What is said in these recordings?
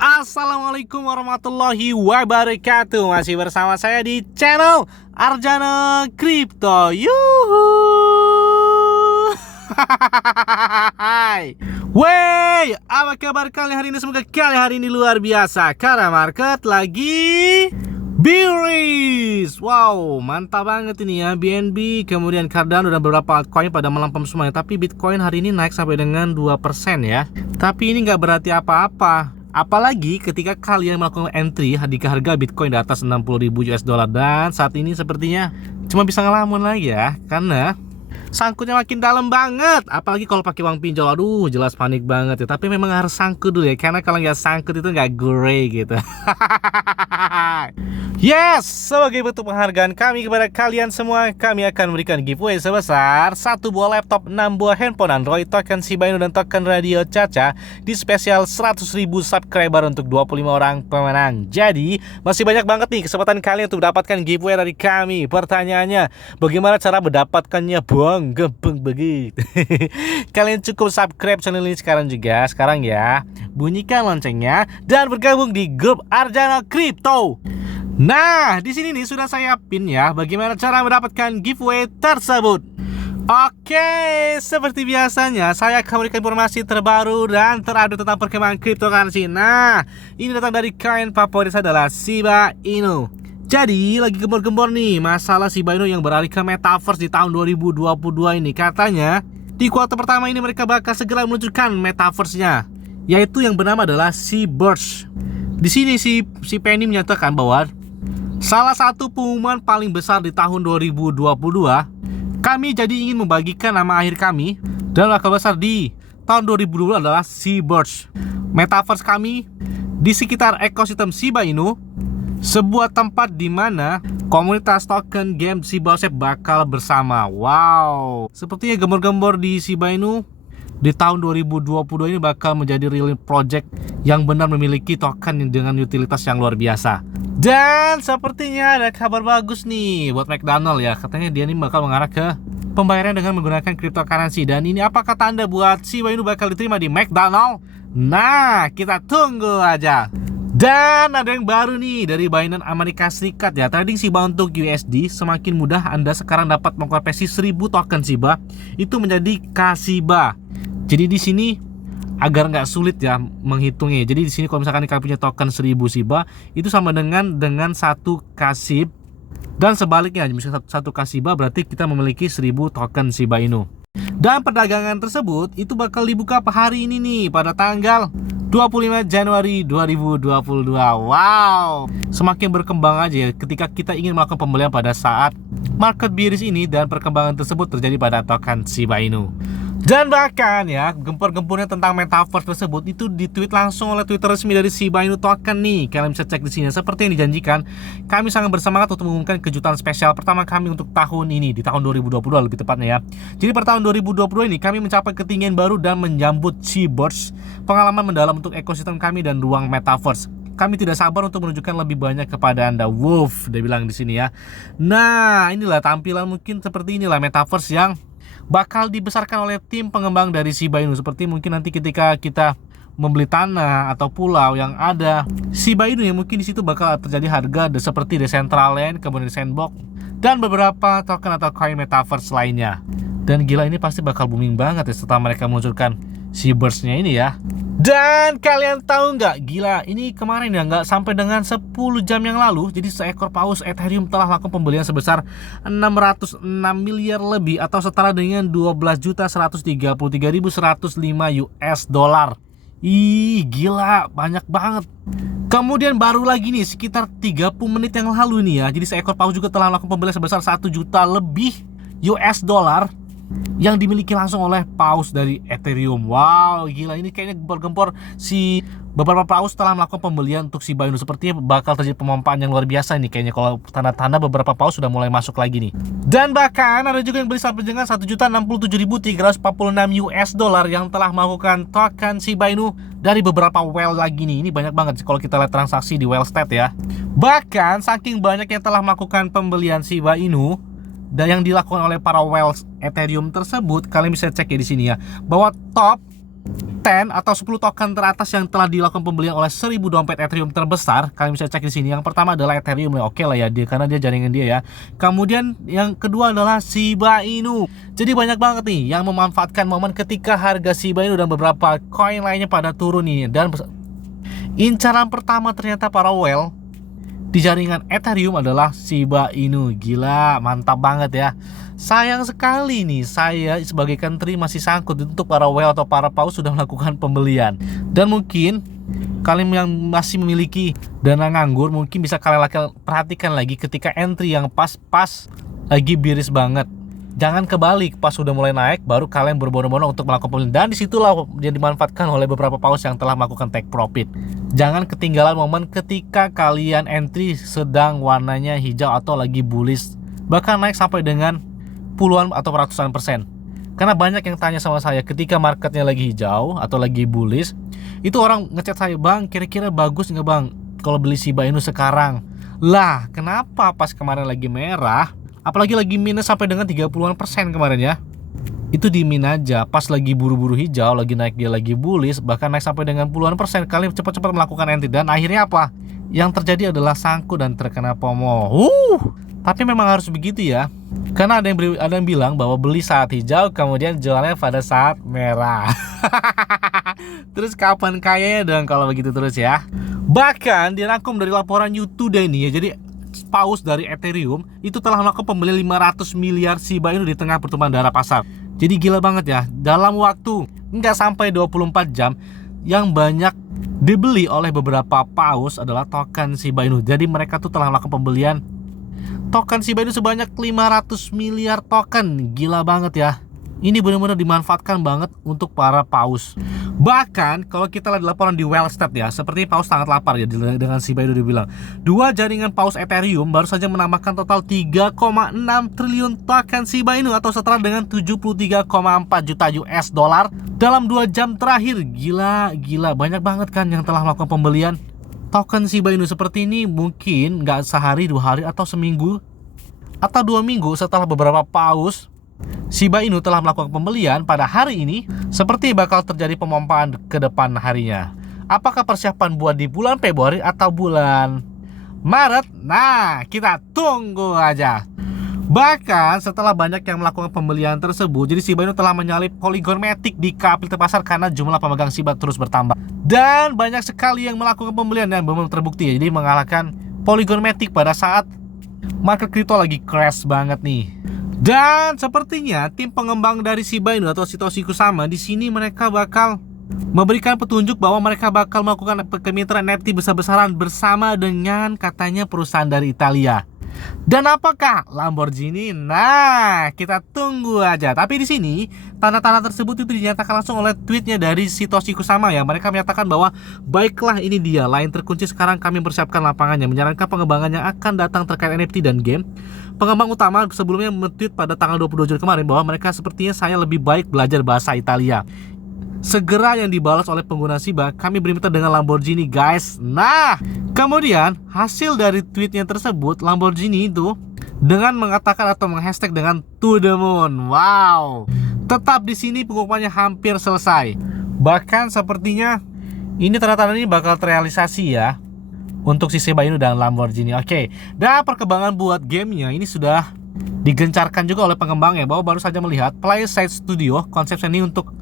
Assalamualaikum warahmatullahi wabarakatuh. Masih bersama saya di channel Arjana Crypto. Yuhu. Hai. Wey, apa kabar kalian hari ini? Semoga kalian hari ini luar biasa karena market lagi bearish. Wow, mantap banget ini ya. BNB, kemudian Cardano dan beberapa altcoin pada melampam semuanya. Tapi Bitcoin hari ini naik sampai dengan 2% ya. Tapi ini nggak berarti apa-apa. Apalagi ketika kalian melakukan entry di harga Bitcoin di atas 60.000 US dollar. Dan saat ini sepertinya cuma bisa ngelamun lagi ya, karena sangkutnya makin dalam banget. Apalagi kalau pakai uang pinjol, aduh jelas panik banget ya. Tapi memang harus sangkut dulu ya, karena kalau nggak sangkut itu nggak gurih gitu. Yes, sebagai bentuk penghargaan kami kepada kalian semua, kami akan memberikan giveaway sebesar 1 buah laptop, 6 buah handphone Android, token Shiba Inu dan token Radio Caca di spesial 100.000 subscriber untuk 25 orang pemenang. Jadi masih banyak banget nih kesempatan kalian untuk mendapatkan giveaway dari kami. Pertanyaannya, bagaimana cara mendapatkannya, Bang? Gampang begitu. Kalian cukup subscribe channel ini sekarang ya. Bunyikan loncengnya dan bergabung di grup Arjana Crypto. Nah, di sini nih sudah saya pin ya bagaimana cara mendapatkan giveaway tersebut. Oke, seperti biasanya saya akan memberikan informasi terbaru dan terupdate tentang perkembangan cryptocurrency. Nah, ini datang dari koin favorit saya adalah Shiba Inu. Jadi lagi gembor-gembor nih masalah Shiba Inu yang beralih ke Metaverse di tahun 2022 ini. Katanya di kuartal pertama ini mereka bakal segera meluncurkan Metaverse-nya, yaitu yang bernama adalah Seaburst. Di sini si Penny menyatakan bahwa salah satu pengumuman paling besar di tahun 2022, kami jadi ingin membagikan nama akhir kami dan langkah besar di tahun 2022 adalah Seaburst. Metaverse kami di sekitar ekosistem Shiba Inu, sebuah tempat di mana komunitas token game Shiba bakal bersama. Wow, sepertinya gembor-gembor di Shiba Inu di tahun 2022 ini bakal menjadi real project yang benar memiliki token dengan utilitas yang luar biasa. Dan sepertinya ada kabar bagus nih buat McDonald ya. Katanya dia ini bakal mengarah ke pembayaran dengan menggunakan cryptocurrency. Dan ini apakah tanda buat Shiba Inu bakal diterima di McDonald? Nah, kita tunggu aja. Dan ada yang baru nih dari Binance Amerika Serikat ya. Trading Shiba untuk USD semakin mudah. Anda sekarang dapat mengkonversi 1000 token Shiba itu menjadi Kashiba. Jadi di sini agar nggak sulit ya menghitungnya. Jadi di sini kalau misalkan kalian punya token 1000 Shiba itu sama dengan 1 Kashib, dan sebaliknya misalnya 1 Kashiba berarti kita memiliki 1000 token Shiba Inu. Dan perdagangan tersebut itu bakal dibuka hari ini nih pada tanggal 25 Januari 2022. Wow, semakin berkembang aja ya ketika kita ingin melakukan pembelian pada saat market bearish ini, dan perkembangan tersebut terjadi pada token Shiba Inu. Dan bahkan ya, gempur-gempurnya tentang Metaverse tersebut itu ditweet langsung oleh Twitter resmi dari Shiba Inu Token nih. Kalian bisa cek di sini. Seperti yang dijanjikan, kami sangat bersemangat untuk mengumumkan kejutan spesial pertama kami untuk tahun ini, di tahun 2022 lebih tepatnya ya. Jadi pada tahun 2022 ini kami mencapai ketinggian baru dan menyambut Seaburst, pengalaman mendalam untuk ekosistem kami dan ruang Metaverse. Kami tidak sabar untuk menunjukkan lebih banyak kepada Anda. Wolf, dia bilang di sini ya. Nah, inilah tampilan mungkin seperti inilah Metaverse yang bakal dibesarkan oleh tim pengembang dari Shiba Inu. Seperti mungkin nanti ketika kita membeli tanah atau pulau yang ada Shiba Inu ya, mungkin di situ bakal terjadi harga seperti Decentraland, kemudian Sandbox dan beberapa token atau coin Metaverse lainnya. Dan gila, ini pasti bakal booming banget ya setelah mereka meluncurkan Seaburst-nya ini ya. Dan kalian tahu nggak, gila ini kemarin ya, nggak sampai dengan 10 jam yang lalu, jadi seekor paus Ethereum telah melakukan pembelian sebesar 606 miliar lebih atau setara dengan 12.133.105 US dollar. Ih, gila, banyak banget. Kemudian baru lagi nih sekitar 30 menit yang lalu nih ya, jadi seekor paus juga telah melakukan pembelian sebesar 1 juta lebih US dollar yang dimiliki langsung oleh paus dari Ethereum. Wow, gila, ini kayaknya gempor-gempor si beberapa paus telah melakukan pembelian untuk Shiba Inu. Sepertinya bakal terjadi pemompaan yang luar biasa ini kayaknya kalau tanda-tanda beberapa paus sudah mulai masuk lagi nih. Dan bahkan ada juga yang beli sampai dengan 1.067.346 US dollar yang telah melakukan token Shiba Inu dari beberapa whale lagi nih. Ini banyak banget kalau kita lihat transaksi di Whale ya. Bahkan saking banyak yang telah melakukan pembelian Shiba Inu dan yang dilakukan oleh para whales Ethereum tersebut, kalian bisa cek ya di sini ya, bahwa top 10 atau 10 token teratas yang telah dilakukan pembelian oleh 1000 dompet Ethereum terbesar. Kalian bisa cek di sini. Yang pertama adalah Ethereum, oke lah ya dia, karena dia jaringan dia ya. Kemudian yang kedua adalah Shiba Inu. Jadi banyak banget nih yang memanfaatkan momen ketika harga Shiba Inu dan beberapa koin lainnya pada turun nih. Dan incaran pertama ternyata para whale di jaringan Ethereum adalah Shiba Inu. Gila, mantap banget ya. Sayang sekali nih, saya sebagai country masih sangkut untuk para whale atau para paus sudah melakukan pembelian. Dan mungkin kalian yang masih memiliki dana nganggur, mungkin bisa kalian perhatikan lagi ketika entry yang pas-pas lagi biris banget. Jangan kebalik, pas sudah mulai naik baru kalian berbondong-bondong untuk melakukan pembelian. Dan disitulah yang dimanfaatkan oleh beberapa paus yang telah melakukan take profit. Jangan ketinggalan momen ketika kalian entry sedang warnanya hijau atau lagi bullish, bahkan naik sampai dengan puluhan atau ratusan persen. Karena banyak yang tanya sama saya ketika marketnya lagi hijau atau lagi bullish, itu orang ngechat saya, "Bang, kira-kira bagus nggak bang kalau beli Shiba Inu sekarang?" Lah, kenapa pas kemarin lagi merah, apalagi lagi minus sampai dengan 30% kemarin ya? Itu di min aja. Pas lagi buru-buru hijau, lagi naik dia lagi bullish, bahkan naik sampai dengan puluhan persen. Kalian cepat-cepat melakukan entry dan akhirnya apa? Yang terjadi adalah sangkut dan terkena FOMO. Tapi memang harus begitu ya. Karena ada yang bilang bahwa beli saat hijau kemudian jualnya pada saat merah. Terus kapan kayanya dong kalau begitu terus ya? Bahkan dirangkum dari laporan YouTube ini ya. Jadi paus dari Ethereum itu telah melakukan pembelian 500 miliar Shiba Inu di tengah pertumbuhan darah pasar. Jadi gila banget ya. Dalam waktu nggak sampai 24 jam yang banyak dibeli oleh beberapa paus adalah token Shiba Inu. Jadi mereka tuh telah melakukan pembelian token Shiba Inu sebanyak 500 miliar token. Gila banget ya. Ini benar-benar dimanfaatkan banget untuk para paus. Bahkan kalau kita lihat laporan di Wellstat ya, seperti paus sangat lapar ya dengan Shiba Inu dibilang. Dua jaringan paus Ethereum baru saja menambahkan total 3,6 triliun token Shiba Inu atau setara dengan 73,4 juta US dollar dalam 2 jam terakhir. Gila, banyak banget kan yang telah melakukan pembelian token Shiba Inu seperti ini. Mungkin nggak sehari, 2 hari, atau seminggu, atau 2 minggu setelah beberapa paus Shiba Inu telah melakukan pembelian pada hari ini, seperti bakal terjadi pemompaan ke depan harinya. Apakah persiapan buat di bulan Februari atau bulan Maret? Nah, kita tunggu aja. Bahkan setelah banyak yang melakukan pembelian tersebut, jadi Shiba Inu telah menyalip Polygon Matic di kapitalisasi pasar karena jumlah pemegang Shiba terus bertambah. Dan banyak sekali yang melakukan pembelian dan belum terbukti ya. Jadi mengalahkan Polygon Matic pada saat market kripto lagi crash banget nih. Dan sepertinya tim pengembang dari Shiba Inu atau Satoshi Kusama di sini mereka bakal memberikan petunjuk bahwa mereka bakal melakukan kemitraan NFT besar-besaran bersama dengan katanya perusahaan dari Italia. Dan apakah Lamborghini? Nah, kita tunggu aja. Tapi di sini tanda-tanda tersebut itu dinyatakan langsung oleh tweetnya dari Satoshi Kusama ya. Mereka menyatakan bahwa baiklah, ini dia lain terkunci, sekarang kami mempersiapkan lapangannya, menyarankan pengembangan yang akan datang terkait NFT dan game. Pengembang utama sebelumnya men-tweet pada tanggal 22 Juli kemarin bahwa mereka sepertinya saya lebih baik belajar bahasa Italia. Segera yang dibalas oleh pengguna Shiba, kami bermitra dengan Lamborghini guys. Nah, kemudian hasil dari tweetnya tersebut, Lamborghini itu dengan mengatakan atau menghashtag dengan to the moon. Wow, tetap di sini pengumumannya hampir selesai. Bahkan sepertinya ini tanda-tanda ini bakal terrealisasi ya untuk si Shiba Inu dan Lamborghini. Oke, dan perkembangan buat gamenya ini sudah digencarkan juga oleh pengembangnya, bahwa baru saja melihat PlaySide Studio konsep ini untuk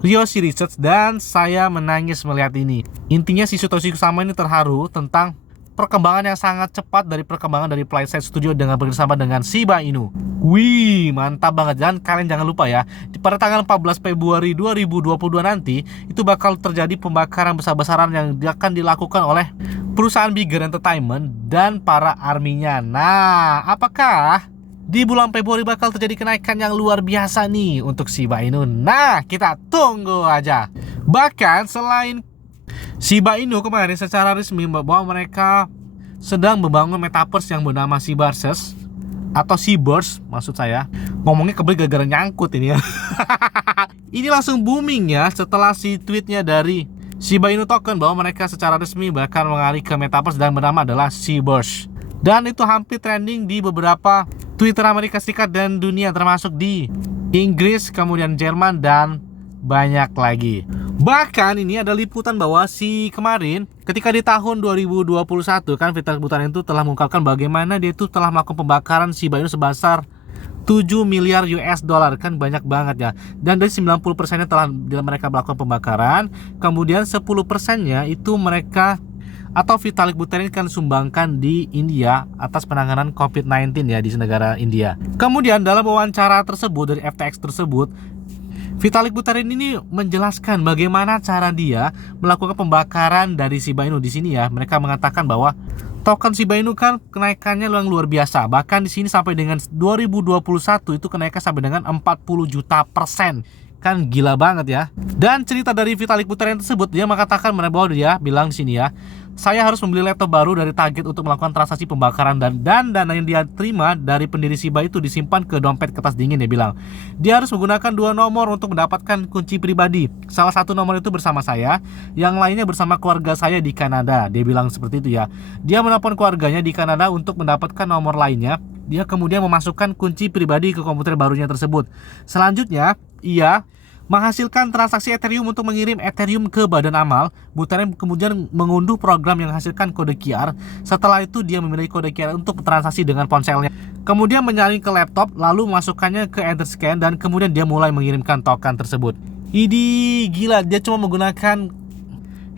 Ryoshi Research, dan saya menangis melihat ini. Intinya si Satoshi Kusama ini terharu tentang perkembangan yang sangat cepat dari perkembangan dari PlaySide Studio dengan bekerjasama dengan Shiba Inu. Wih, mantap banget. Dan kalian jangan lupa ya, pada tanggal 14 Februari 2022 nanti itu bakal terjadi pembakaran besar-besaran yang akan dilakukan oleh perusahaan Bigger Entertainment dan para arminya. Nah, apakah di bulan Februari bakal terjadi kenaikan yang luar biasa nih untuk Shiba Inu? Nah, kita tunggu aja. Bahkan selain Shiba Inu kemarin secara resmi bahwa mereka sedang membangun metaverse yang bernama Shibaverse atau Shibaverse maksud saya. Ngomongnya kebelet gara-gara nyangkut ini ya. Ini langsung booming ya setelah si tweetnya dari Shiba Inu Token bahwa mereka secara resmi bahkan mengalih ke metaverse dan bernama adalah Shibaverse. Dan itu hampir trending di beberapa Twitter Amerika Serikat dan dunia, termasuk di Inggris, kemudian Jerman, dan banyak lagi. Bahkan ini ada liputan bahwa kemarin ketika di tahun 2021 kan Vitalik Buterin itu telah mengungkapkan bagaimana dia itu telah melakukan pembakaran Shiba Inu sebesar 7 miliar US dollar, kan banyak banget ya. Dan dari 90%-nya telah mereka melakukan pembakaran, kemudian 10%-nya itu mereka atau Vitalik Buterin kan sumbangkan di India atas penanganan COVID-19 ya di negara India. Kemudian dalam wawancara tersebut dari FTX tersebut, Vitalik Buterin ini menjelaskan bagaimana cara dia melakukan pembakaran dari Shiba Inu di sini ya. Mereka mengatakan bahwa token Shiba Inu kan kenaikannya yang luar biasa. Bahkan di sini sampai dengan 2021 itu kenaikan sampai dengan 40 juta %. Kan gila banget ya. Dan cerita dari Vitalik Buterin tersebut, dia mengatakan bahwa dia bilang di sini ya, saya harus membeli laptop baru dari Target untuk melakukan transaksi pembakaran dan dana yang dia terima dari pendiri Shiba itu disimpan ke dompet kertas dingin. Dia bilang dia harus menggunakan 2 nomor untuk mendapatkan kunci pribadi. Salah satu nomor itu bersama saya, yang lainnya bersama keluarga saya di Kanada. Dia bilang seperti itu ya. Dia menelpon keluarganya di Kanada untuk mendapatkan nomor lainnya. Dia kemudian memasukkan kunci pribadi ke komputer barunya tersebut. Selanjutnya ia menghasilkan transaksi Ethereum untuk mengirim Ethereum ke badan amal. Buterin kemudian mengunduh program yang menghasilkan kode QR. Setelah itu dia memiliki kode QR untuk transaksi dengan ponselnya. Kemudian menyalin ke laptop, lalu memasukkannya ke Etherscan dan kemudian dia mulai mengirimkan token tersebut. Ini gila, dia cuma menggunakan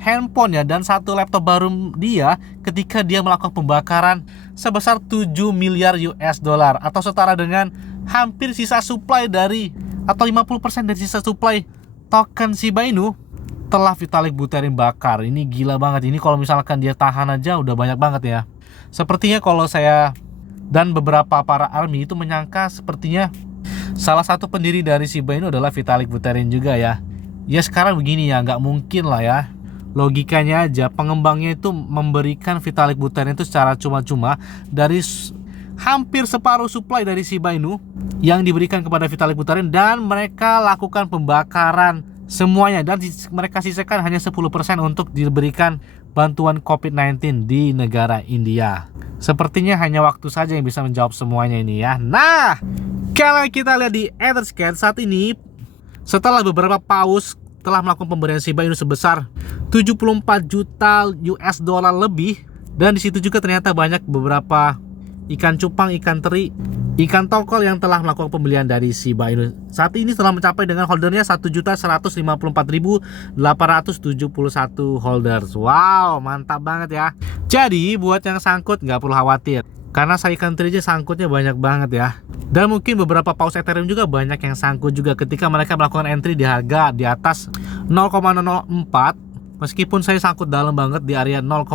handphone ya dan satu laptop baru dia ketika dia melakukan pembakaran sebesar 7 miliar US dollar atau setara dengan hampir sisa supply dari atau 50% dari sisa supply token Shiba Inu telah Vitalik Buterin bakar. Ini gila banget. Ini kalau misalkan dia tahan aja udah banyak banget ya. Sepertinya kalau saya dan beberapa para army itu menyangka sepertinya salah satu pendiri dari Shiba Inu adalah Vitalik Buterin juga ya. Ya sekarang begini ya, nggak mungkin lah ya. Logikanya aja pengembangnya itu memberikan Vitalik Buterin itu secara cuma-cuma dari hampir separuh supply dari Shiba Inu yang diberikan kepada Vitalik Buterin dan mereka lakukan pembakaran semuanya dan mereka sisakan hanya 10% untuk diberikan bantuan COVID-19 di negara India. Sepertinya hanya waktu saja yang bisa menjawab semuanya ini ya. Nah, kalau kita lihat di Etherscan saat ini setelah beberapa paus telah melakukan pemberian Shiba Inu sebesar 74 juta US dollar lebih dan di situ juga ternyata banyak beberapa ikan cupang, ikan teri, ikan tongkol yang telah melakukan pembelian dari Shiba Inu. Saat ini telah mencapai dengan holdernya 1.154.871 holders. Wow, mantap banget ya. Jadi buat yang sangkut nggak perlu khawatir, karena saya ikan teri aja sangkutnya banyak banget ya. Dan mungkin beberapa paus Ethereum juga banyak yang sangkut juga ketika mereka melakukan entry di harga di atas 0,004. Meskipun saya sangkut dalam banget di area 0,08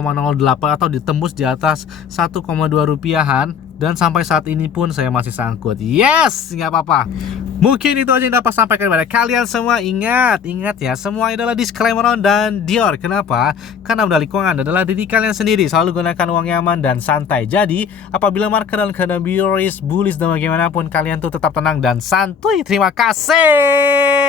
atau ditembus di atas 1,2 rupiahan. Dan sampai saat ini pun saya masih sangkut. Yes, nggak apa-apa. Mungkin itu aja yang dapat sampaikan kepada kalian semua. Ingat ya, semua adalah disclaimer dan Dior. Kenapa? Karena modal keuangan adalah diri kalian sendiri. Selalu gunakan uang yang aman dan santai. Jadi, apabila market dalam keadaan bearish, bullish dan bagaimanapun, kalian tuh tetap tenang dan santuy. Terima kasih.